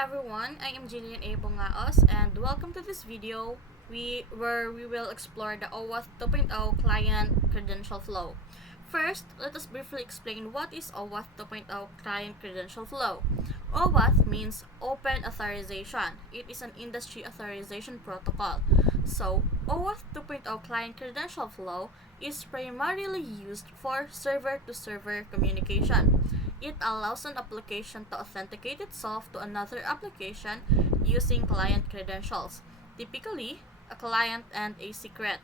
everyone, I am Jillian A. Bongaos and welcome to this video where we will explore the OAuth 2.0 client credential flow. First, let us briefly explain what is OAuth 2.0 client credential flow. OAuth means Open Authorization. It is an industry authorization protocol. So, OAuth 2.0 client credential flow is primarily used for server-to-server communication. It allows an application to authenticate itself to another application using client credentials, typically a client and a secret,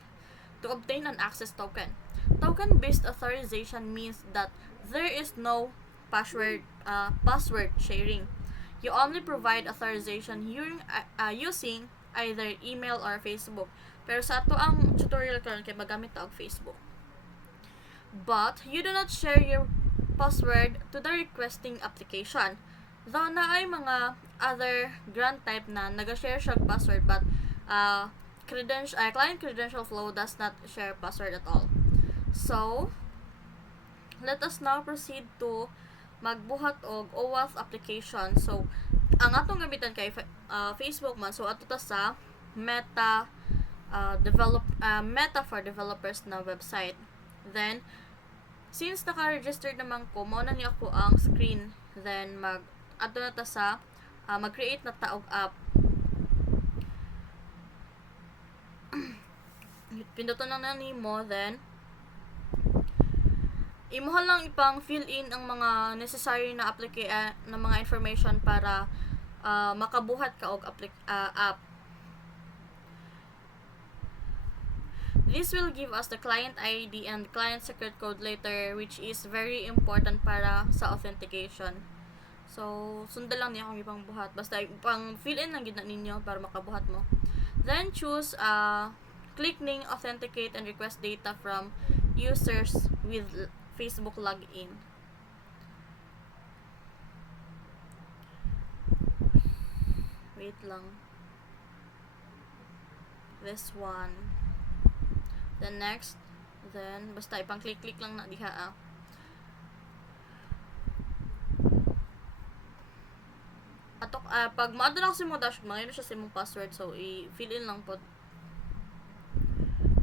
to obtain an access token. Token-based authorization means that there is no password sharing. You only provide authorization using either email or Facebook. Pero sa ato ang tutorial karon kay magamit ta og Facebook. But you do not share your password to the requesting application. Though na ay mga other grant type na nag-share siya password but client credential flow does not share password at all. So, let us now proceed to magbuhat og OAuth application. So, ang atong gamitan kay Facebook man. So, ato ta sa Meta Meta for Developers na website. Then, since naka-registered naman ko, mao na ni ako ang screen. Then, ato na ta sa mag-create na ta og app. Pinduton lang na nimo, then imuha lang ipang fill in ang mga necessary na na mga information para makabuhat ka og app. This will give us the client ID and client secret code later, which is very important para sa authentication. So, sundan lang niya kung ipang buhat. Basta ipang fill in lang gid na ninyo para makabuhat mo. Then choose click ning authenticate and request data from users with Facebook login. Wait lang. This one. Then next, then basta ipang click lang na diha Atok pag maadto na kasi mo dashboard, mayroon siya sa imong password, so i-fill in lang pod.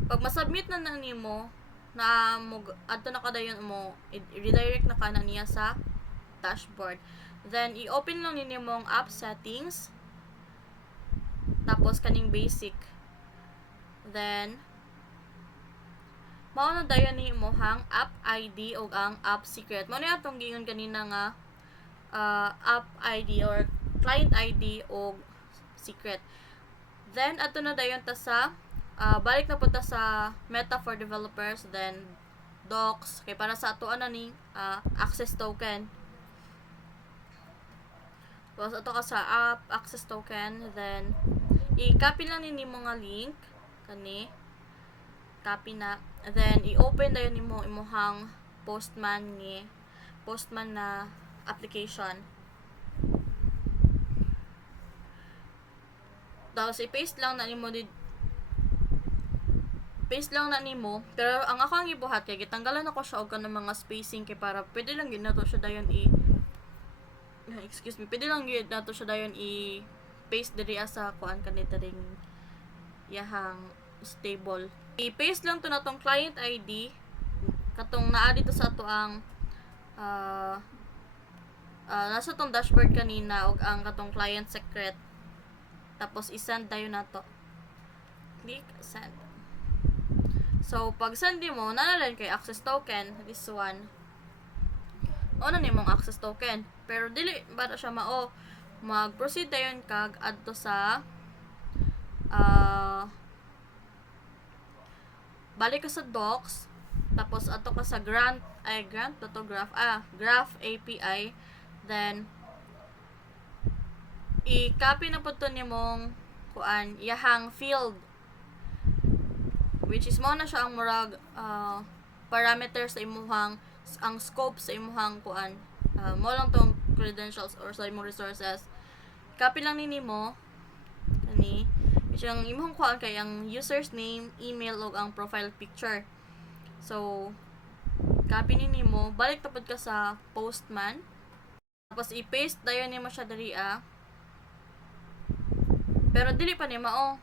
Pag masubmit na nimo na adto na kadayon mo, redirect na ka na niya sa dashboard. Then i-open lang ninyo mong app settings. Tapos kaning basic. Then mao na dayon ni mo hang app ID o ang app secret. Mao na atong gingon kanina nga app ID or client ID o secret. Then ato na dayon ta sa balik na punta sa Meta for Developers, then docs kay para sa ato ni access token. Tapos ato ka sa app access token, then i-copy lang ni mga link kani copy na, then i-open dayon nimo imuhang postman na application. Tapos i-paste lang na nimo pero ang ako ang ibuhat kay gitanggalan ako siya og kanang mga spacing kay para pwede lang gid nato siya dayon pwede lang gid nato siya dayon i-paste diri sa kuan kanita ding yahang stable. I-paste lang to na tong client ID katong naa dito sa ato ang nasa tong dashboard kanina og ang katong client secret. Tapos i-send tayo na to. Click send. So pag send mo nanalan kay access token, this one. Ano nimong access token, pero dili para siya mag-proceed dayon kag adto sa balik ka sa docs, tapos ato ka sa graph API, then i-copy na po to nimong kuan yahang field, which is mo na siya ang murag parameters sa imuhang ang scope sa imuhang kuan mo lang tong credentials or sa imong resources. Copy lang nimo kani ang imong kuan kay ang user's name, email ug ang profile picture. So copy nimo, balik tapod ka sa postman. Tapos i-paste dayon nimo siya diri Pero dili pa ni mao.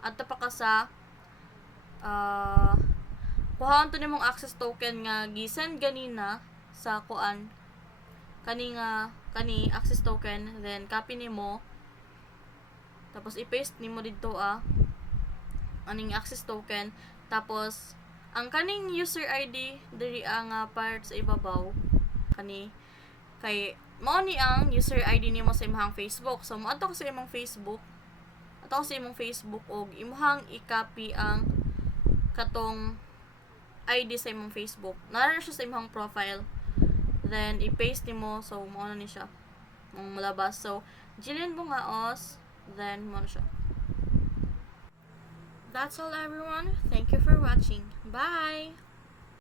Adto pa ka sa kuhaon to nimong access token nga gisend ganina sa kuan kani access token, then copy nimo tapos i-paste nimo didto aning access token, tapos ang kaning user ID diri ang part sa ibabaw kani kay mao ni ang user ID nimo sa imong Facebook. So moadto ka sa imong Facebook, og imong i-copy ang katong ID sa imong Facebook. Nara siya sa imong profile. Then i-paste nimo, so mao na ni siya. Mong malabas. So Jillian Bungaos, then mo na siya. That's all everyone. Thank you for watching. Bye.